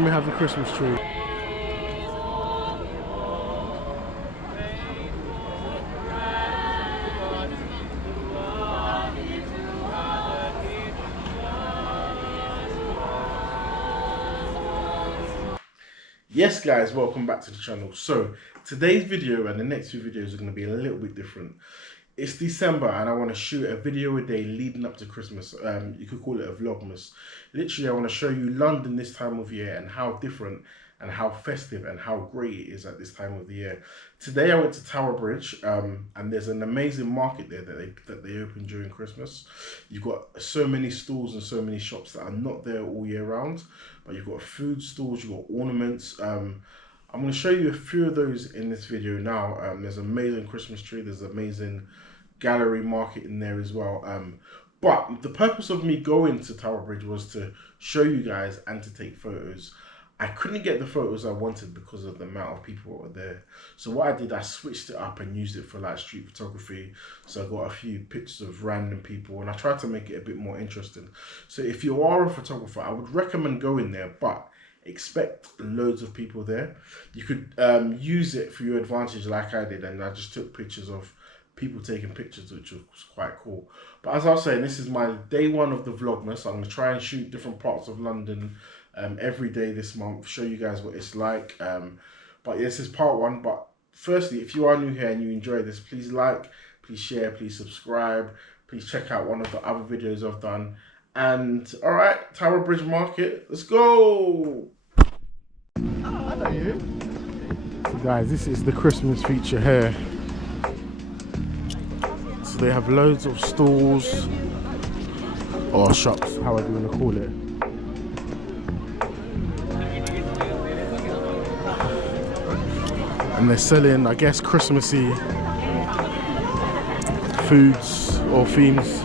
And we have the Christmas tree. Yes guys, welcome back to the channel. So today's video and the next few videos are going to be a little bit different. It's December and I want to shoot a video a day leading up to Christmas. You could call it a vlogmas. Literally I want to show you London this time of year and how different and how festive and how great it is at this time of the year. Today I went to Tower Bridge and there's an amazing market there that they open during Christmas. You've got so many stalls and so many shops that are not there all year round, but you've got food stalls, you've got ornaments. I'm going to show you a few of those in this video now. There's an amazing Christmas tree, there's an amazing gallery market in there as well. But the purpose of me going to Tower Bridge was to show you guys and to take photos. I couldn't get the photos I wanted because of the amount of people that were there. So what I did, I switched it up and used it for like street photography. So I got a few pictures of random people and I tried to make it a bit more interesting. So if you are a photographer, I would recommend going there, but expect loads of people there. You could use it for your advantage like I did, and I just took pictures of people taking pictures, which was quite cool. But as I was saying, this is my day one of the vlogmas. I'm going to try and shoot different parts of London every day this month, show you guys what it's like. But yeah, this is part one. But firstly, if you are new here and you enjoy this, please like, please share, please subscribe, please check out one of the other videos I've done. And all right, Tower Bridge Market, let's go. Hello you. So guys, this is the Christmas feature here. So they have loads of stalls or shops, however you want to call it. And they're selling, I guess, Christmassy foods or themes.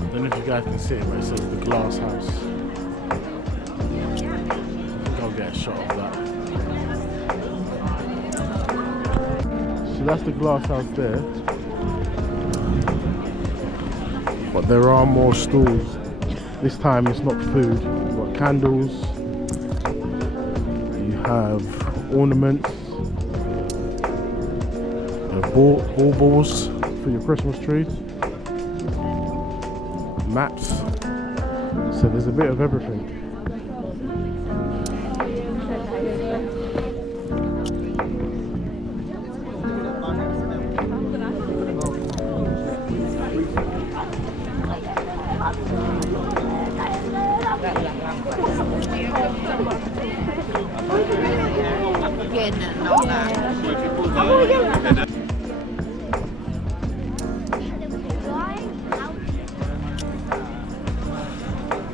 I don't know if you guys can see it, but it says the glass house. I think I'll get a shot of that. So that's the glass house there. But there are more stalls. This time it's not food. You've got candles, you have ornaments, you have baubles for your Christmas tree, maps. So there's a bit of everything.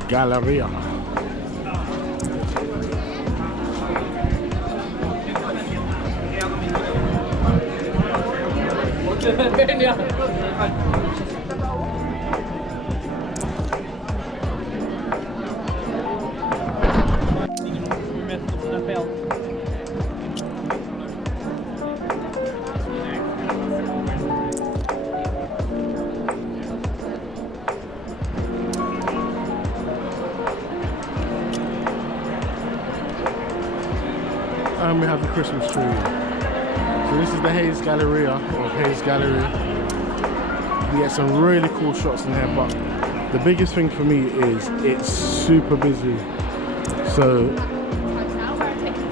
Galleria. And we have the Christmas tree. So this is the Hayes Galleria, or Hayes Gallery. We get some really cool shots in here, but the biggest thing for me is it's super busy. So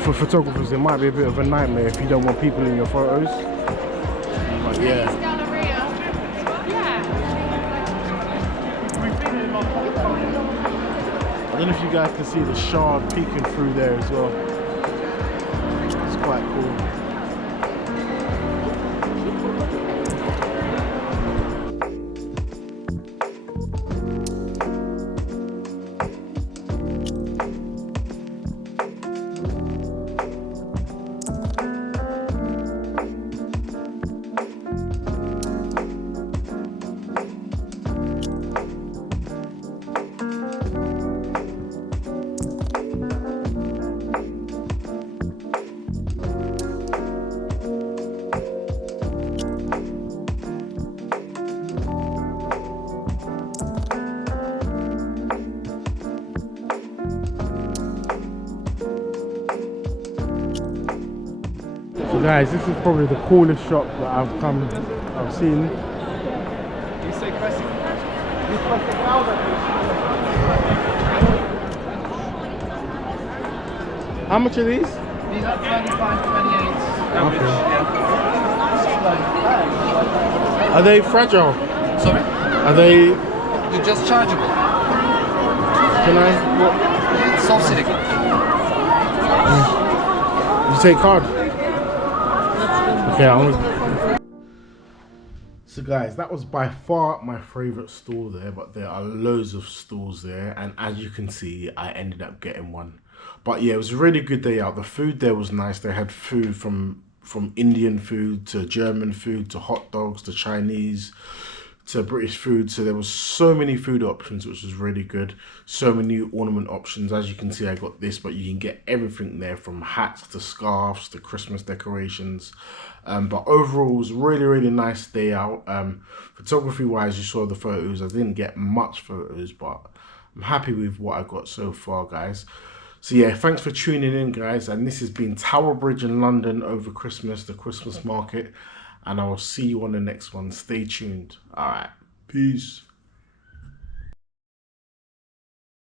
for photographers, it might be a bit of a nightmare if you don't want people in your photos. But yeah. I don't know if you guys can see the shard peeking through there as well. Quite cool. Guys, this is probably the coolest shop that I've seen. You say Festive? How much are these? These are 25, 28. Okay. Are they fragile? Sorry? Are they... They're just chargeable. Can I... What? It's soft silicone. You take card? Okay, So guys, that was by far my favourite stall there, but there are loads of stalls there, and as you can see, I ended up getting one. But yeah, it was a really good day out. The food there was nice. They had food from Indian food to German food to hot dogs to Chinese to British food. So there was so many food options, which was really good. So many ornament options. As you can see, I got this, but you can get everything there from hats to scarves to Christmas decorations. But overall, it was a really, really nice day out. Photography wise, you saw the photos. I didn't get much photos, but I'm happy with what I got so far, guys. So yeah, thanks for tuning in, guys. And this has been Tower Bridge in London over Christmas, the Christmas market. And I will see you on the next one. Stay tuned. All right. Peace.